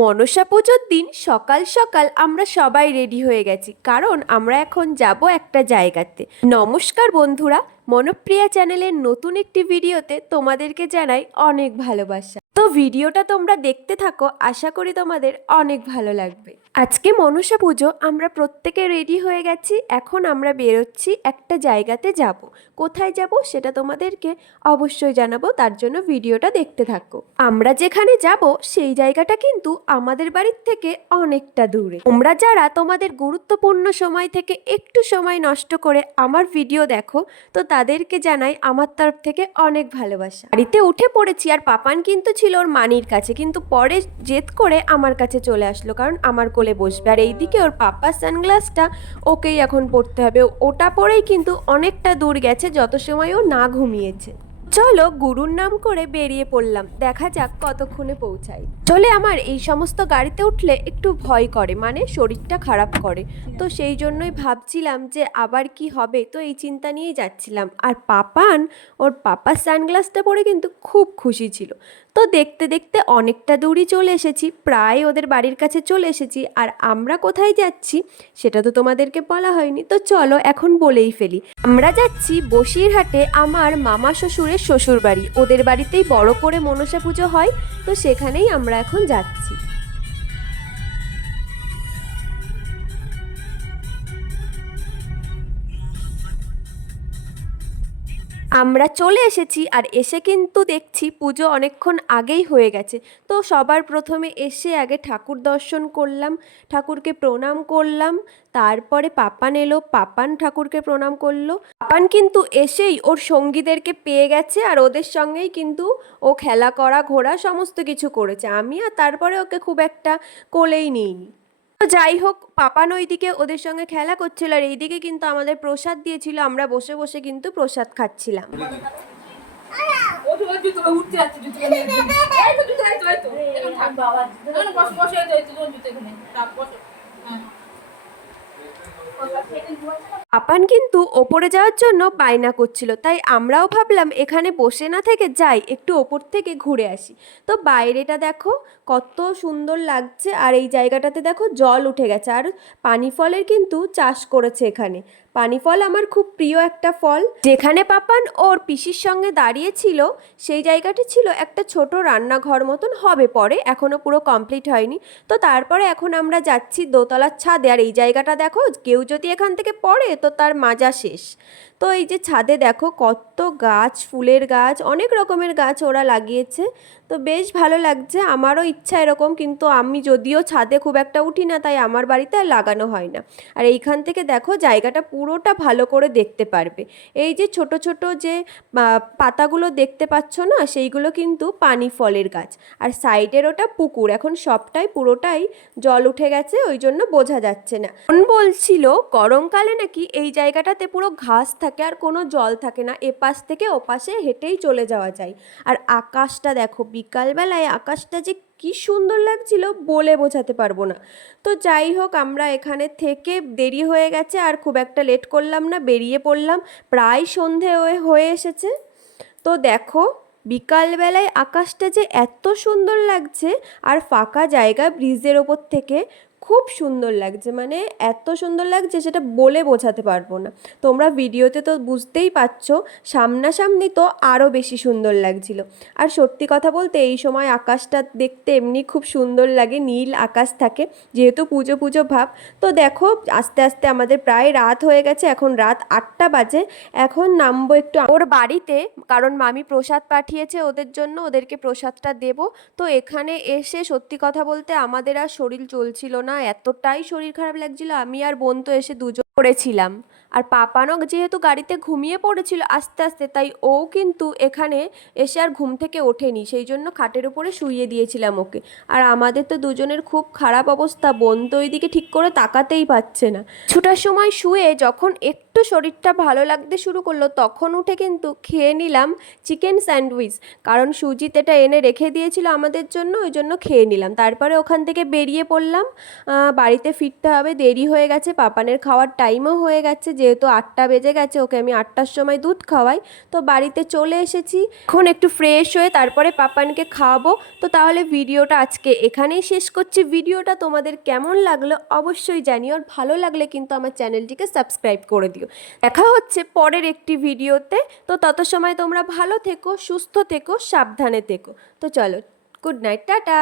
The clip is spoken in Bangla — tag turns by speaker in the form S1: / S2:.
S1: মনসা পুজোর দিন সকাল সকাল আমরা সবাই রেডি হয়ে গেছি, কারণ আমরা এখন যাব একটা জায়গাতে। নমস্কার বন্ধুরা, মনপ্রিয়া চ্যানেলের নতুন একটি ভিডিওতে তোমাদেরকে জানাই অনেক ভালোবাসা। তো ভিডিওটা তোমরা দেখতে থাকো, আশা করি তোমাদের অনেক ভালো লাগবে। আজকে মনসা পুজো, আমরা প্রত্যেকে রেডি হয়ে গেছি, এখন আমরা বেরোচ্ছি একটা জায়গাতে যাব। কোথায় যাব সেটা তোমাদেরকে অবশ্যই জানাব, তার জন্য ভিডিওটা দেখতে থাকো। আমরা যেখানে যাব, সেই জায়গাটা কিন্তু আমাদের বাড়ির থেকে অনেকটা দূরে। তোমরা যারা তোমাদের গুরুত্বপূর্ণ সময় থেকে একটু সময় নষ্ট করে আমার ভিডিও দেখো, তো তাদেরকে জানাই আমার তরফ থেকে অনেক ভালোবাসা। বাড়িতে উঠে পড়েছি আর পাপান কিন্তু ছিল ওর মানির কাছে, কিন্তু পরে জেদ করে আমার কাছে চলে আসলো, কারণ আমার কোলে বসবে। আর এইদিকে ওর পাপার সানগ্লাসটা ওকেই এখন পড়তে হবে। ওটা পরেই কিন্তু অনেকটা দূর গেছে, যত সময় ও না ঘুমিয়েছে। চলো গুরুর নাম করে বেরিয়ে পড়লাম। দেখা যাক কতক্ষণে পৌঁছাই। চলে আমার এই সমস্ত গাড়িতে উঠলে একটু ভয় করে মানে শরীরটা খারাপ করে। তো সেই জন্যই ভাবছিলাম যে আবার কি হবে, তো এই চিন্তা নিয়েই যাচ্ছিলাম। আর পাপান, ওর পাপার সানগ্লাসটা পরে কিন্তু খুব খুশি ছিল। তো দেখতে দেখতে অনেকটা দূরই চলে এসেছি, প্রায় ওদের বাড়ির কাছে চলে এসেছি। আর আমরা কোথায় যাচ্ছি সেটা তো তোমাদেরকে বলা হয়নি। তো চলো এখন বলেই ফেলি। আমরা যাচ্ছি বসিরহাটে আমার মামা শ্বশুরের শ্বশুর বাড়ি ওদের বাড়িতেই বড় করে মনসা পুজো হয়, তো সেখানেই আমরা এখন যাচ্ছি। আমরা চলে এসেছি আর এসে কিন্তু দেখছি পুজো অনেকক্ষণ আগেই হয়ে গেছে। তো সবার প্রথমে এসে আগে ঠাকুর দর্শন করলাম, ঠাকুরকে প্রণাম করলাম, তারপরে পাপান এলো, পাপান ঠাকুরকে প্রণাম করল। পাপান কিন্তু এসেই ওর সঙ্গীদেরকে পেয়ে গেছে আর ওদের সঙ্গেই কিন্তু ও খেলা, করা, ঘোরা সমস্ত কিছু করেছে। আমি আর তারপরে ওকে খুব একটা কোলেই নিইনি। যাই হোক পাপান ওইদিকে ওদের সঙ্গে খেলা করছিল আর এইদিকে কিন্তু আমাদের প্রসাদ দিয়েছিল আমরা বসে বসে কিন্তু প্রসাদ খাচ্ছিলাম।
S2: ওঠো,
S1: পাপান কিন্তু ওপরে যাওয়ার জন্য বায়না করছিল, তাই আমরাও ভাবলাম এখানে বসে না থেকে যাই, একটু ওপর থেকে ঘুরে আসি। তো বাইরেটা দেখো, কত সুন্দর লাগছে, আর এই জায়গাটাতে দেখো জল উঠে গেছে, আর পানি ফলের কিন্তু চাষ করেছে এখানে। পানি ফল আমার খুব প্রিয় একটা ফল। যেখানে পাপান ওর পিসির সঙ্গে দাঁড়িয়েছিল, সেই জায়গাটি ছিল একটা ছোট রান্নাঘর মতন, হবে পরে এখনও পুরো কমপ্লিট হয়নি। তো তারপরে এখন আমরা যাচ্ছি দোতলার ছাদে, আর এই জায়গাটা দেখো, কেউ যদি এখান থেকে পড়ে তো তার মাজা শেষ। তো এই যে ছাদে দেখো কত গাছ, ফুলের গাছ, অনেক রকমের গাছ ওরা লাগিয়েছে। তো বেশ ভালো লাগছে। আমারও ইচ্ছা এরকম, কিন্তু আমি যদিও ছাদে খুব একটা উঠি না, তাই আমার বাড়িতে আর লাগানো হয় না। আর এইখান থেকে দেখো জায়গাটা পুরোটা ভালো করে দেখতে পারবে। এই যে ছোট ছোট যে পাতাগুলো দেখতে পাচ্ছ না, সেইগুলো কিন্তু পানি ফলের গাছ। আর সাইডের ওটা পুকুর। এখন সবটাই, পুরোটাই জল উঠে গেছে, ওই জন্য বোঝা যাচ্ছে না। বলছিল, গরমকালে নাকি এই জায়গাটাতে পুরো ঘাস থাকে। আর কোনো জল থাকে না। এপাশ থেকে ওপাশে হেঁটেই চলে যাওয়া যায়। আর আকাশটা দেখো, বিকালবেলায় আকাশটা যে কি সুন্দর লাগছিল বলে বোঝাতে পারব না। তো যাই হোক, আমরা এখানে থেকে দেরি হয়ে গেছে, আর খুব একটা লেট করলাম না, বেরিয়ে পড়লাম। প্রায় সন্ধে হয়ে এসেছে। তো দেখো, বিকালবেলায় আকাশটা যে এত সুন্দর লাগছে, আর ফাঁকা জায়গা ব্রিজের ওপর থেকে। খুব সুন্দর লাগছে মানে এত সুন্দর লাগছে সেটা বলে বোঝাতে পারব না। তোমরা ভিডিওতে তো বুঝতেই পারছ, সামনাসামনি তো আরও বেশি সুন্দর লাগছিল। আর সত্যি কথা বলতে এই সময় আকাশটা দেখতে এমনি খুব সুন্দর লাগে, নীল আকাশ থাকে, যেহেতু পুজো পুজো ভাব। তো দেখো, আস্তে আস্তে আমাদের প্রায় রাত হয়ে গেছে, এখন রাত আটটা বাজে। এখন নামবো একটু ওর বাড়িতে, কারণ মামি প্রসাদ পাঠিয়েছে ওদের জন্য, ওদেরকে প্রসাদটা দেব। তো এখানে এসে সত্যি কথা বলতে আমাদের আর শরীর চলছিল না। এতটাই শরীর খারাপ লাগছিল আমি আর বোন তো এসে দুজন করেছিলাম। আর পাপানও যেহেতু গাড়িতে ঘুমিয়ে পড়েছিল আস্তে আস্তে, তাই ও কিন্তু এখানে এসে আর ঘুম থেকে ওঠেনি। সেই জন্য খাটের উপরে শুইয়ে দিয়েছিলাম ওকে। আর আমাদের তো দুজনের খুব খারাপ অবস্থা, বোন তো ওইদিকে ঠিক করে তাকাতেই পাচ্ছে না। ছুটার সময় শুয়ে যখন একটু শরীরটা ভালো লাগতে শুরু করল, তখন উঠে কিন্তু খেয়ে নিলাম চিকেন স্যান্ডউইচ। কারণ সুজিত এটা এনে রেখে দিয়েছিল আমাদের জন্য, ওই জন্য খেয়ে নিলাম। তারপরে ওখান থেকে বেরিয়ে পড়লাম। বাড়িতে ফিরতে হবে, দেরি হয়ে গেছে, পাপানের খাওয়ার টাইমও হয়ে গেছে যেহেতু আটটা বেজে গেছে, ওকে আমি আটটার সময় দুধ খাওয়াই। তো বাড়িতে চলে এসেছি। এখন একটু ফ্রেশ হয়ে তারপরে পাপানকে খাওয়াবো। তো তাহলে ভিডিওটা আজকে এখানেই শেষ করছি। ভিডিওটা তোমাদের কেমন লাগল অবশ্যই জানিও। আর ভালো লাগলে কিন্তু আমার চ্যানেলটিকে সাবস্ক্রাইব করে দিও। দেখা হচ্ছে পরের একটি ভিডিওতে। তো তত সময় তোমরা ভালো থেকো, সুস্থ থেকো, সাবধানে থেকো। তো চলো গুড নাইট টাটা!